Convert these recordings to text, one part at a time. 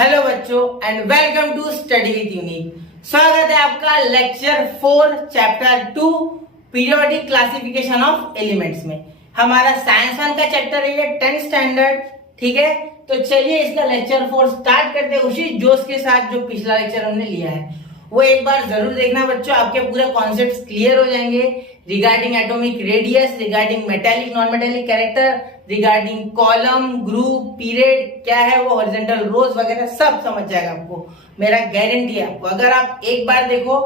Hello बच्चों and welcome to study with unique. स्वागत है आपका lecture 4 chapter 2 periodic classification of elements में। हमारा साइंस 1 का चैप्टर है 10th स्टैंडर्ड। ठीक है, तो चलिए इसका लेक्चर 4 स्टार्ट करते हैं उसी जोश के साथ जो पिछला लेक्चर हमने लिया है वो एक बार जरूर देखना बच्चों, आपके पूरे कॉन्सेप्ट्स क्लियर हो जाएंगे regarding atomic radius, regarding metallic non metallic character, regarding column, group, period क्या है वो, हॉरिजॉन्टल रोज वगैरह सब समझ जाएगा आपको, मेरा गारंटी है आपको। अगर आप एक बार देखो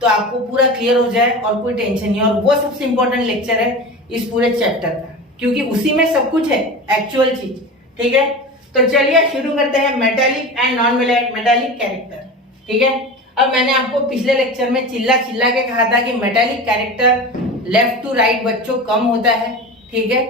तो आपको पूरा क्लियर हो जाए और कोई टेंशन नहीं। और वो सबसे इंपॉर्टेंट लेक्चर है इस पूरे चैप्टर का, क्योंकि उसी में सब कुछ है एक्चुअल चीज। ठीक है, तो चलिए शुरू करते हैं metallic and non metallic character. ठीक है, अब मैंने आपको पिछले लेक्चर में चिल्ला चिल्ला के कहा था कि metallic character left to right बच्चों कम होता है। ठीक है,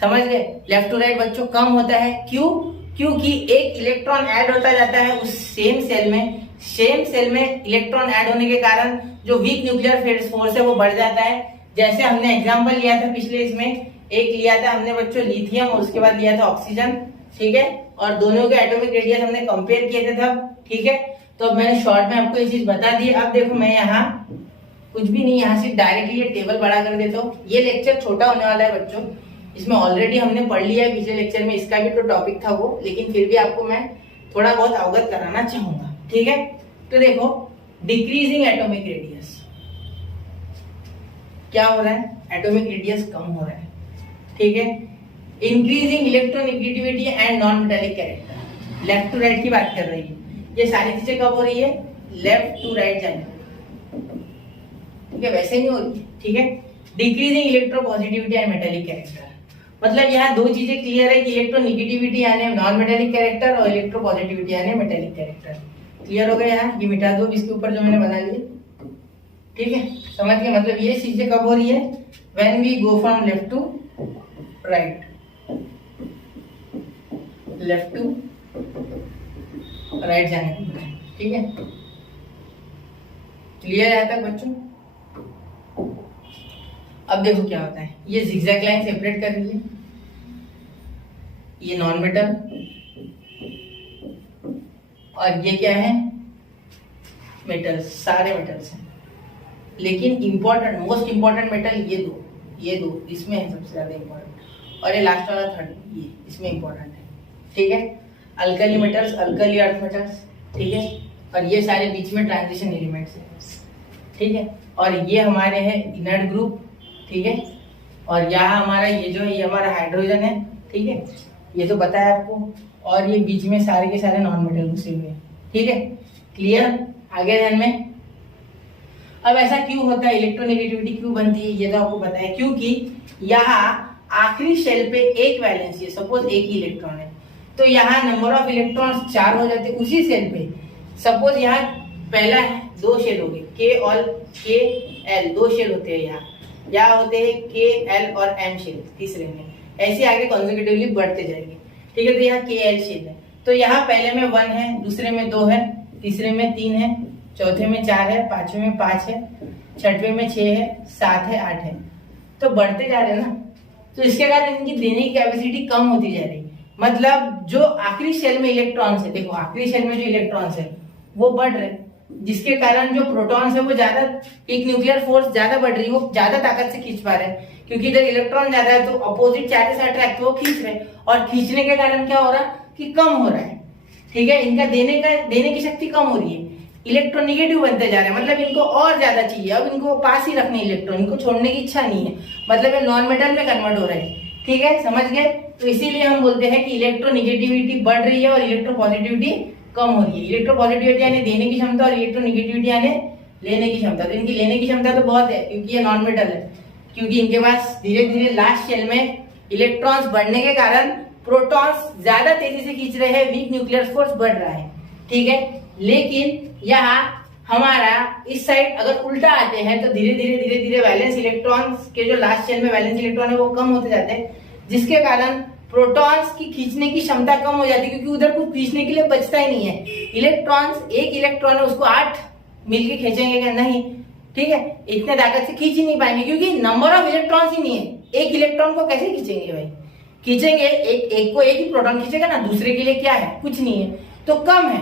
समझ गए, लेफ्ट टू राइट बच्चों कम होता है। क्यों? क्योंकि एक इलेक्ट्रॉन ऐड होता जाता है उस सेम सेल में। सेम सेल में इलेक्ट्रॉन ऐड होने के कारण जो वीक न्यूक्लियर फोर्स है वो बढ़ जाता है। जैसे हमने एग्जांपल लिया था पिछले इसमें, एक लिया था हमने बच्चों लिथियम और उसके बाद लिया था ऑक्सीजन। ठीक है, और दोनों के एटॉमिक रेडियस हमने कंपेयर किए थे तब। ठीक है, तो अब मैंने शॉर्ट में आपको ये चीज बता दी। अब देखो मैं यहाँ कुछ भी नहीं, यहाँ से डायरेक्टली ये टेबल बड़ा कर देता हूँ। ये लेक्चर छोटा होने वाला है बच्चों, इसमें ऑलरेडी हमने पढ़ लिया है पिछले लेक्चर में, इसका भी तो टॉपिक था वो, लेकिन फिर भी आपको मैं थोड़ा बहुत अवगत कराना चाहूंगा। ठीक है, तो देखो डिक्रीजिंग एटॉमिक रेडियस क्या हो रहा है, एटॉमिक रेडियस कम हो रहा है। ठीक है, increasing electronegativity and non metallic character, left to right की बात कर रही है। ये सारी चीजें कब हो रही है, लेफ्ट टू राइट जाने। ठीक है, वैसे नहीं हो रही। ठीक है, decreasing electropositivity and metallic character, मतलब यहाँ दो चीजें क्लियर है कि इलेक्ट्रोनेगेटिविटी यानी नॉन मेटालिक कैरेक्टर और इलेक्ट्रोपॉजिटिविटी यानी मेटालिक कैरेक्टर। क्लियर हो गया? यहाँ ये मिटा दो इसके ऊपर जो मैंने बना लिया। ठीक है, समझ गए, मतलब ये चीजें कब हो रही है, when we go from left to right, left to right जाने को। ठीक है, क्लियर है तक बच्चों? अब देखो क्या होता है, ये जिगजैग लाइन सेपरेट कर रही है, ये नॉन मेटल और ये क्या है, मेटल, सारे मेटल्स हैं। लेकिन इंपॉर्टेंट, मोस्ट इंपॉर्टेंट मेटल ये दो इसमें है सबसे ज्यादा इंपॉर्टेंट, और ये लास्ट वाला थर्ड ये इसमें इंपॉर्टेंट है। ठीक है, alkali metals, alkali earth metals. ठीक है, और ये सारे बीच में ट्रांजिशन एलिमेंट्स हैं। ठीक है, और ये हमारे हैं इनर्ट ग्रुप। ठीक है, और यहाँ हमारा ये जो है ये हमारा हाइड्रोजन है। ठीक है, ये तो पता है आपको, और ये बीच में सारे के सारे नॉन मेटल घुसे हुए हैं। ठीक है, क्लियर? आगे ध्यान में। अब ऐसा क्यों होता है, इलेक्ट्रोनेगेटिविटी क्यों बनती है ये तो आपको पता है, क्योंकि यहाँ आखिरी शेल पे एक वैलेंसी है, सपोज एक ही इलेक्ट्रॉन है, तो यहाँ नंबर ऑफ इलेक्ट्रॉन्स 4 हो जाते हैं उसी सेल पे। सपोज यहाँ पहला है, 2 शेल हो गए, के और के एल 2 शेल होते हैं, यहाँ होते हैं के एल और एम शेल तीसरे में, ऐसे आगे कॉन्सेक्यूटिवली बढ़ते जाएंगे। ठीक है, तो यहाँ के एल शेल है, तो यहाँ पहले में 1 है, दूसरे में 2 है, तीसरे में 3 है, चौथे में 4 है, पांचवें में 5 है, छठवें में 6 है, 7 है, 8 है, तो बढ़ते जा रहे हैं ना। तो इसके कारण इनकी देने की कैपेसिटी कम होती जा रही, मतलब जो आखिरी शेल में इलेक्ट्रॉन्स है, देखो आखिरी शेल में जो इलेक्ट्रॉन्स है वो बढ़ रहे, जिसके कारण जो प्रोटॉन्स है वो ज्यादा, एक न्यूक्लियर फोर्स ज्यादा बढ़ रही है, वो ज्यादा ताकत से खींच पा रहे हैं, क्योंकि इधर इलेक्ट्रॉन ज्यादा है तो अपोजिट चार्जेस अट्रैक्ट, वो खींच रहे, और खींचने के कारण क्या हो रहा है कि कम हो रहा है। ठीक है, इनका देने की शक्ति कम हो रही है, इलेक्ट्रोनेगेटिव बनते जा रहे हैं, मतलब इनको और ज्यादा चाहिए, अब इनको पास ही रखने इलेक्ट्रॉन, इनको छोड़ने की इच्छा नहीं है, मतलब ये नॉन मेटल में कन्वर्ट हो रहा है। ठीक है, समझ गए? तो इसीलिए हम बोलते हैं कि इलेक्ट्रोनेगेटिविटी बढ़ रही है और इलेक्ट्रोपॉजिटिविटी कम हो रही है। इलेक्ट्रोपॉजिटिविटी यानी देने की क्षमता और इलेक्ट्रोनेगेटिविटी यानी लेने की क्षमता। तो इनकी लेने की क्षमता तो बहुत है क्योंकि ये नॉन मेटल है, क्योंकि इनके पास धीरे धीरे लास्ट शेल में इलेक्ट्रॉन्स बढ़ने के कारण प्रोटॉन्स ज्यादा तेजी से खींच रहे हैं, वीक न्यूक्लियर फोर्स बढ़ रहा है। ठीक है, लेकिन यहाँ हमारा इस साइड अगर उल्टा आते हैं तो धीरे धीरे वैलेंस इलेक्ट्रॉन्स के जो लास्ट शेल में वैलेंस इलेक्ट्रॉन है वो कम होते जाते हैं, जिसके कारण प्रोटॉन्स की खींचने की क्षमता कम हो जाती है, क्योंकि उधर कुछ खींचने के लिए बचता ही नहीं है। इलेक्ट्रॉन्स, एक इलेक्ट्रॉन है उसको 8 मिलके खींचेंगे क्या? नहीं। ठीक है, इतने ताकत से खींच ही नहीं पाएंगे क्योंकि नंबर ऑफ इलेक्ट्रॉन्स ही नहीं है। एक इलेक्ट्रॉन को कैसे खींचेंगे भाई? खींचेंगे एक को एक ही प्रोटॉन खींचेगा ना, दूसरे के लिए क्या है? कुछ नहीं है। तो कम है,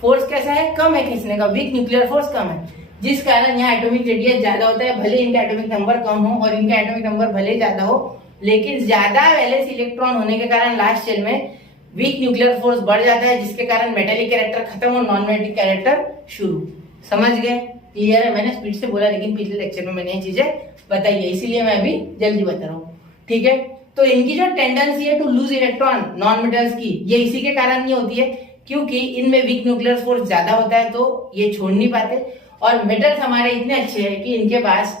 फोर्स कैसा है, कम है खींचने का, वीक न्यूक्लियर फोर्स कम है, जिस कारण यहाँ एटॉमिक रेडियस ज्यादा होता है। भले इनका एटॉमिक नंबर कम हो और इनका एटॉमिक नंबर भले ज्यादा हो, लेकिन ज्यादा वैलेंस इलेक्ट्रॉन होने के कारण लास्ट शेल में वीक न्यूक्लियर फोर्स बढ़ जाता है, जिसके कारण मेटेलिक कैरेक्टर खत्म और नॉन मेटेलिक कैरेक्टर शुरू। समझ गए? क्लियर है? मैंने स्पीड से बोला, लेकिन पिछले लेक्चर में मैंने ये चीजें बताई है, इसीलिए मैं अभी जल्दी बता रहा हूँ। ठीक है, तो इनकी जो टेंडेंसी है to lose electron non metals की, ये इसी के कारण नहीं होती है, क्योंकि इनमें वीक न्यूक्लियर फोर्स ज्यादा होता है, तो ये छोड़ नहीं पाते। और मेटल्स हमारे इतने अच्छे हैं कि इनके पास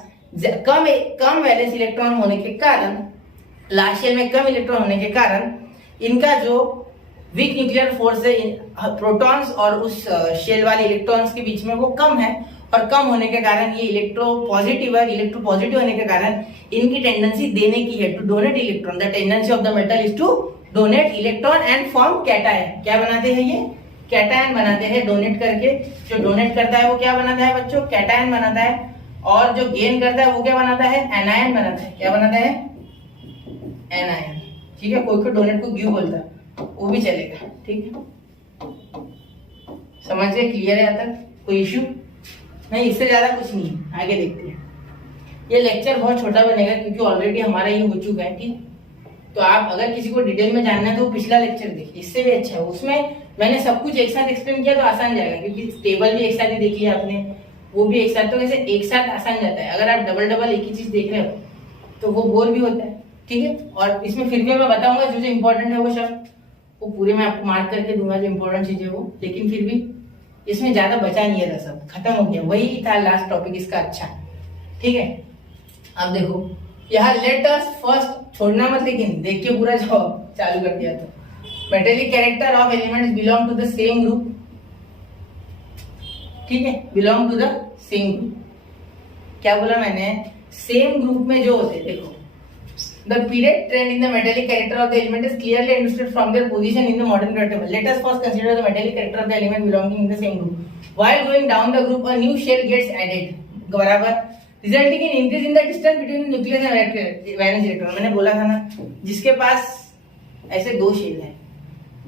कम वैलेंस इलेक्ट्रॉन होने के कारण, लास्ट शेल में कम इलेक्ट्रॉन होने के कारण, इनका जो वीक न्यूक्लियर फोर्स है प्रोटॉन्स और उस शेल वाले इलेक्ट्रॉन्स के बीच में वो कम है, और कम होने के कारण ये इलेक्ट्रोपॉजिटिव होने के कारण इनकी टेंडेंसी देने की है, to donate electron. The tendency of the metal is to donate electron and form cation. क्या बनाते हैं ये? कैटायन बनाते हैं डोनेट करके। जो डोनेट करता है वो क्या बनाता है बच्चों? कैटायन बनाता है। और जो गेन करता है वो क्या बनाता है? एनायन बनाता है। क्या बनाता है? एनायन। ठीक है, कोई डोनेट को गिव बोलता है, वो भी चलेगा। ठीक है, समझ गए? क्लियर है? यहाँ तक कोई इश्यू नहीं? इससे ज्यादा कुछ नहीं है, आगे देखते हैं। ये लेक्चर बहुत छोटा बनेगा क्योंकि ऑलरेडी हमारा ये हो चुका है। ठीक, तो आप अगर किसी को डिटेल में जानना है तो पिछला लेक्चर देखिए, इससे भी अच्छा है। उसमें मैंने सब कुछ एक साथ एक्सप्लेन किया तो आसान जाएगा, क्योंकि टेबल भी एक साथ ही देख लिया आपने, वो भी एक साथ, तो वैसे एक साथ आसान जाता है। अगर आप डबल एक ही चीज देख रहे हो तो वो बोर भी होता है। ठीक है, और इसमें फिर भी मैं बताऊंगा जो इंपॉर्टेंट है वो शब्द, वो पूरे मैं आपको मार्क करके दूंगा जो इंपॉर्टेंट चीज है वो, लेकिन फिर भी इसमें ज्यादा बचा नहीं है, सब खत्म हो गया। वही था लास्ट टॉपिक इसका। अच्छा, ठीक है, अब देखो यहाँ लेट अस फर्स्ट, छोड़ना मत लेकिन, देख के पूरा जवाब चालू कर दिया तो। Metallic character of elements belong to the same group. ठीक है, belong to the same group. क्या बोला मैंने? सेम ग्रुप में जो होते, देखो the period trend in the metallic character of the element is clearly understood from their position in the modern periodic table. Let us first consider the metallic character of the element belonging in the same group. While going down the group, a new shell gets added, बराबर, resulting in increase in the distance between the nucleus and valence electron. मैंने बोला था ना, जिसके पास ऐसे दो shell है,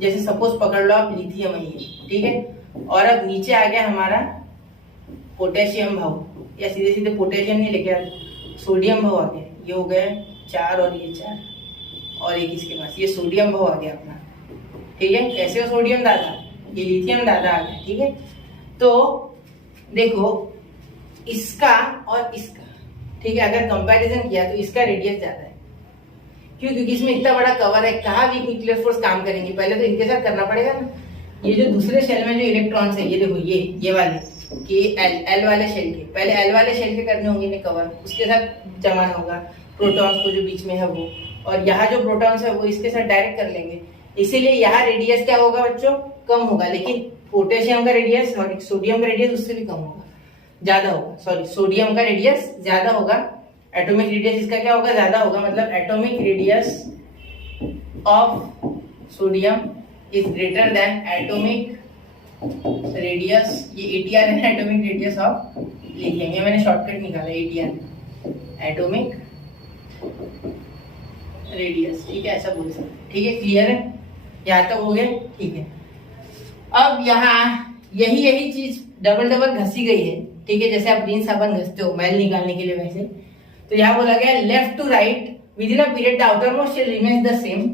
जैसे सपोज पकड़ लो आप लिथियम है ये, ठीक है, और अब नीचे आ गया हमारा पोटेशियम भाव, या सीधे सीधे पोटेशियम नहीं लेके आ, सोडियम भाव आ गया, ये हो गया 4 और ये 4, और एक इसके पास ये सोडियम भाव आ गया अपना। ठीक है, कैसे हो सोडियम दादा? ये लिथियम दादा आ गया। ठीक है, तो देखो इसका और इसका, ठीक है, अगर कंपैरिजन किया तो इसका रेडियस ज्यादा है। क्यों? क्योंकि इसमें इतना बड़ा कवर है, कहाँ वीक न्यूक्लियर फोर्स काम करेंगे, पहले तो इनके साथ करना पड़ेगा ना। ये जो दूसरे शेल में जो इलेक्ट्रॉन्स है, ये देखो ये वाले कि एल वाले शेल के, पहले एल वाले शेल के करने होंगे इन्हें कवर, उसके साथ जमाना होगा प्रोटॉन्स को जो बीच में है वो, और यहाँ जो प्रोटॉन्स है वो इसके साथ डायरेक्ट कर लेंगे, इसीलिए यहाँ रेडियस क्या होगा बच्चों? कम होगा। लेकिन पोटेशियम का रेडियस और सोडियम का रेडियस उससे भी कम होगा, ज्यादा होगा। सॉरी, सोडियम का रेडियस ज्यादा होगा, एटॉमिक रेडियस इसका क्या होगा? ज्यादा होगा। मतलब atomic radius of sodium is greater than atomic radius, ये ATR है, एटॉमिक रेडियस ऑफ लिथियम। ये मैंने शॉर्टकट निकाला, ATR, एटॉमिक रेडियस। ठीक है, ऐसा बोल सकते। ठीक है, क्लियर है? यहाँ तक हो गया? ठीक है, अब यहाँ यही चीज डबल घसी गई है। ठीक है, जैसे आप रिन साबुन घसते हो मैल निकालने के लिए, वैसे तो यहाँ बोला गया left to right within a period the outermost shell remains the same.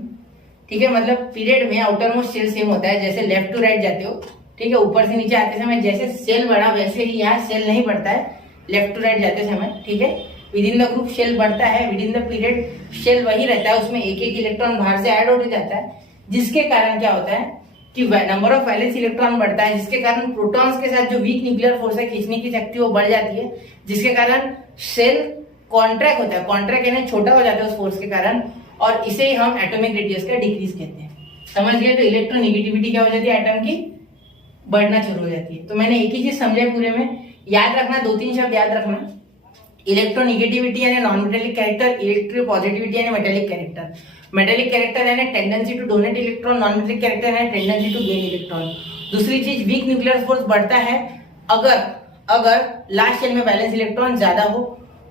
ठीक है, मतलब पीरियड में आउटर मोस्ट शेल सेम होता है, जैसे लेफ्ट टू राइट जाते हो, ठीक है, ऊपर से नीचे आते समय जैसे सेल बढ़ा वैसे ही यहाँ सेल नहीं बढ़ता है लेफ्ट टू राइट जाते समय। ठीक है, within the group shell बढ़ता है, within the period shell वही रहता है, उसमें एक इलेक्ट्रॉन बाहर से ऐड हो जाता है, जिसके कारण क्या होता है कि नंबर ऑफ वैलेंस इलेक्ट्रॉन बढ़ता है, जिसके कारण प्रोटॉन्स के साथ जो वीक न्यूक्लियर फोर्स है खींचने की शक्ति वो बढ़ जाती है, जिसके कारण शेल कॉन्ट्रैक्ट होता है, कॉन्ट्रैक्ट यानी छोटा हो जाता है उस फोर्स के कारण, और इसे ही हम एटॉमिक रेडियस का डिक्रीज कहते हैं। समझ गए? तो इलेक्ट्रोनेगेटिविटी क्या हो जाती है? एटम की बढ़ना शुरू हो जाती है। तो मैंने एक ही चीज समझा पूरे में, याद रखना, 2-3 शब्द याद रखना, इलेक्ट्रोनेगेटिविटी यानी नॉन मेटेलिक कैरेक्टर, इलेक्ट्रोपॉजिटिविटी यानी मेटेलिक कैरेक्टर। मेटेलिक कैरेक्टर यानी tendency to donate electron, non metallic character यानी टेंडेंसी टू गेन इलेक्ट्रॉन। दूसरी चीज, वीक न्यूक्लियर फोर्स बढ़ता है अगर लास्ट शेल में वैलेंस इलेक्ट्रॉन ज्यादा हो,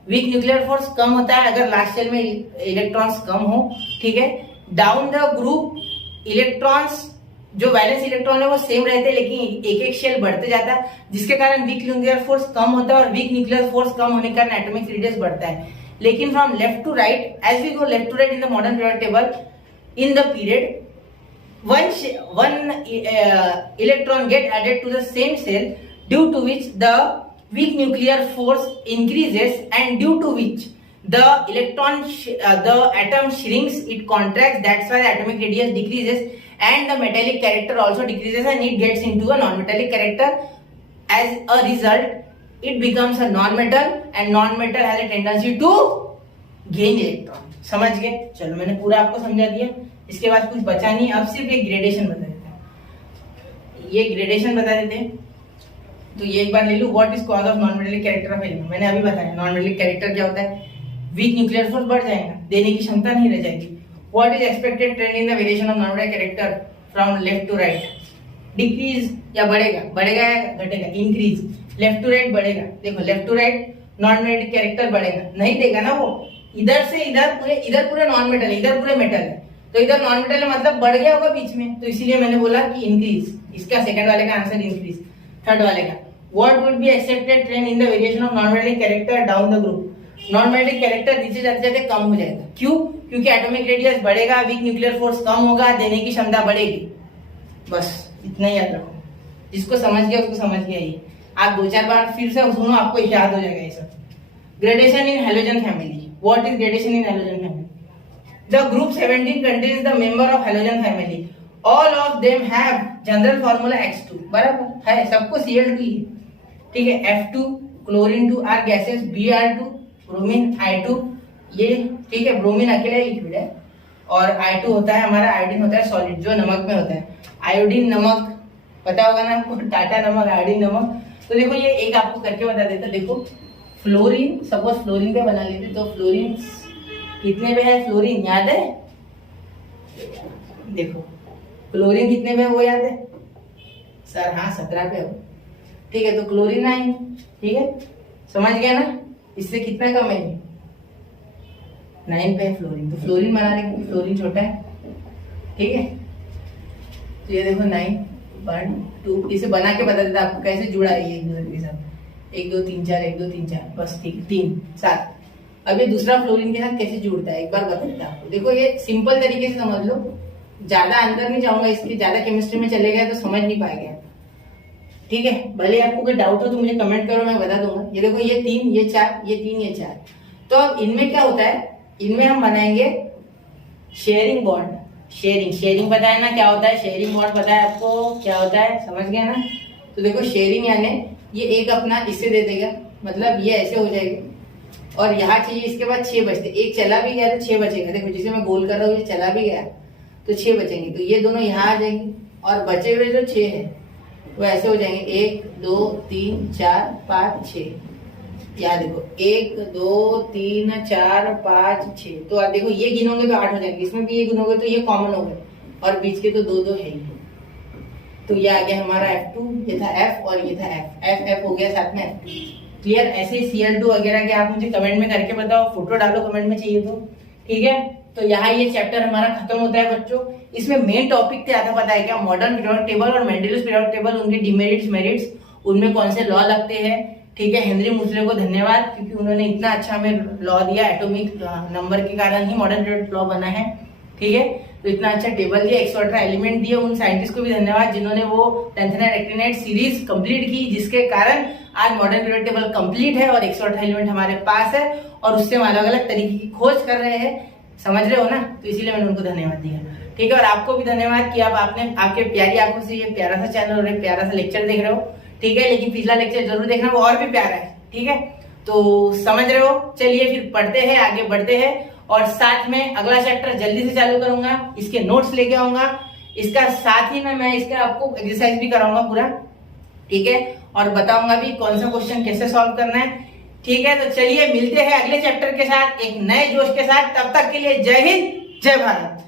वीक न्यूक्लियर फोर्स कम होता है अगर लास्ट शेल में इलेक्ट्रॉन्स कम हो। ठीक है, डाउन द ग्रुप इलेक्ट्रॉन्स जो वैलेंस इलेक्ट्रॉन है वो सेम रहते हैं, लेकिन एक एक शेल बढ़ते जाता है, जिसके कारण वीक न्यूक्लियर फोर्स कम होता है, और वीक न्यूक्लियर फोर्स कम होने के कारण एटॉमिक रेडियस बढ़ता है। लेकिन from left to right, as we go left to right in the modern periodic table, in the period one electron get added to the same cell, due to which the weak nuclear force increases, and due to which the the atom shrinks, it contracts. That's why the atomic radius decreases, and the metallic character also decreases, and it gets into a non-metallic character. As a result, it becomes a non-metal, and non-metal has a tendency to gain electron. समझ गए? चलो मैंने पूरा आपको समझा दिया, इसके बाद कुछ बचा नहीं, अब सिर्फ एक ग्रेडेशन बता देते हैं। ये ग्रेडेशन बता देते हैं, तो ये एक बार ले लो। What is cause of non metallic character of element, मैंने अभी बताया नॉन मेटालिक कैरेक्टर क्या होता है, वीक न्यूक्लियर फोर्स बढ़ जाएगा, देने की क्षमता नहीं रह जाएगी। What is expected trend in the variation of non metallic character from left to right, decrease या बढ़ेगा, बढ़ेगा या घटेगा, इंक्रीज, लेफ्ट टू राइट बढ़ेगा। देखो left to right non metallic character बढ़ेगा, नहीं देगा ना वो, इधर से इधर पूरे नॉन मेटल, इधर पूरे मेटल है, तो इधर नॉन मेटल है मतलब बढ़ गया होगा बीच में, तो इसीलिए मैंने बोला कि इंक्रीज। इसका सेकंड वाले का आंसर इंक्रीज। थर्ड वाले का, what would be accepted trend in the variation of non metallic character down the group, non metallic character नीचे जाते जाते कम हो जाएगा। क्यों? क्योंकि एटॉमिक रेडियस बढ़ेगा, वीक न्यूक्लियर फोर्स कम होगा, देने की क्षमता बढ़ेगी। बस इतना ही याद रखो, जिसको समझ गया उसको समझ गया। ये आप दो चार बार फिर से सुनो, आपको याद हो जाएगा ये सब। Gradation in halogen family, what is gradation in halogen family? The group 17 contains the member of halogen family. All of them have general formula X2, बराबर है, सबको Cl2 ही है, ठीक है। F2, chlorine 2 are gases, Br2, bromine, I2, ये ठीक है, bromine अकेला लिक्विड है, और I2 होता है हमारा, आयोडीन होता है सॉलिड, जो नमक में होता है। आयोडीन नमक पता होगा ना आपको, टाटा नमक, आयोडीन नमक। तो देखो ये एक आपको करके बता देता, देखो फ्लोरीन, सपोज फ्लोरीन पे बना लेते, तो फ्लोरीन कितने पे है, फ्लोरीन याद है? देखो क्लोरीन कितने पे है वो याद है सर? हाँ 17 पे हो, ठीक है। तो क्लोरीन 9, ठीक है, समझ गया ना? इससे कितना कम है, 9 पे है फ्लोरीन, तो फ्लोरीन बना लेंगे, फ्लोरीन छोटा है, ठीक है। तो ये देखो 9, 1, 2, इसे बना के बता देता आपको कैसे जुड़ा है ये एक दूसरे के साथ, 1 2 3 4, 1 2 3 4, बस ठीक, 3 7। अब ये दूसरा फ्लोरीन के साथ कैसे जुड़ता है एक बार बता देता आपको। देखो ये सिंपल तरीके से समझ लो, ज्यादा अंदर नहीं जाऊंगा इसके, ज्यादा केमिस्ट्री में चले गए तो समझ नहीं पाएंगे, ठीक है। भले आपको कोई डाउट हो तो मुझे कमेंट करो, मैं बता दूंगा। ये देखो ये 3, ये 4, ये 3, ये 4, तो अब इनमें क्या होता है, इनमें हम बनाएंगे शेयरिंग बॉन्ड। शेयरिंग पता है ना क्या होता है, शेयरिंग बॉन्ड पता है आपको क्या होता है, समझ गया ना? तो देखो शेयरिंग यानी ये एक अपना इससे दे देगा, मतलब ये ऐसे हो जाएगी, और यहाँ चाहिए इसके बाद 6 बचते, एक चला भी गया तो 6 बचेगा। देखो जिसे मैं गोल कर रहा हूँ ये चला भी गया तो 6 बचेंगे, तो ये दोनों यहाँ आ जाएंगे, और बचे हुए जो 6 है वो ऐसे हो जाएंगे 1 2 3 4 5 6। यहाँ देखो 1 2 3 4 5 6, तो आप देखो ये गिनोगे तो 8 हो जाएंगे, इसमें भी ये गिनोगे तो ये कॉमन हो गए, और बीच के तो 2 2 है ही। तो ये आ गया हमारा F2, ये था F और ये था F हो गया साथ में F2। क्लियर? ऐसे ही Cl2 वगैरह के आप मुझे कमेंट में करके बताओ, फोटो डालो कमेंट में चाहिए तो, ठीक है। तो यहाँ ये चैप्टर हमारा खत्म होता है बच्चों। इसमें मेन टॉपिक क्या था पता है क्या? मॉडर्न पीरियोडिक टेबल और मेंडेलियस पीरियोडिक टेबल, उनके डिमेरिट्स मेरिट्स, उनमें कौन से लॉ लगते हैं, ठीक है। हेनरी मुसले को धन्यवाद, क्योंकि उन्होंने इतना अच्छा हमें लॉ दिया, एटॉमिक नंबर के कारण ही मॉडर्न पीरियोडिक लॉ बना है, ठीक है। तो इतना अच्छा टेबल दिया, 118 एलिमेंट दिए। उन साइंटिस्ट को भी धन्यवाद जिन्होंने वो टेंथनाइट एक्टिनाइट सीरीज कंप्लीट की, जिसके कारण आज मॉडर्न पीरियोडिक टेबल कंप्लीट है और 118 एलिमेंट हमारे पास है, और उससे हम अलग अलग तरीके की खोज कर रहे हैं, समझ रहे हो ना? तो इसीलिए मैंने उनको धन्यवाद दिया, ठीक है। और आपको भी धन्यवाद कि आपने आपके प्यारी आंखों से ये प्यारा सा चैनल और एक प्यारा सा लेक्चर देख रहे हो, ठीक है। लेकिन पिछला लेक्चर जरूर देखना, वो और भी प्यारा है, ठीक है। तो समझ रहे हो? चलिए फिर पढ़ते हैं, आगे बढ़ते हैं, और साथ में अगला चैप्टर जल्दी से चालू करूंगा, इसके नोट्स लेके आऊंगा, इसका साथ ही में मैं इसका आपको एक्सरसाइज भी कराऊंगा पूरा, ठीक है, और बताऊंगा भी कौन सा क्वेश्चन कैसे सॉल्व करना है, ठीक है। तो चलिए मिलते हैं अगले चैप्टर के साथ एक नए जोश के साथ, तब तक के लिए जय हिंद जय भारत।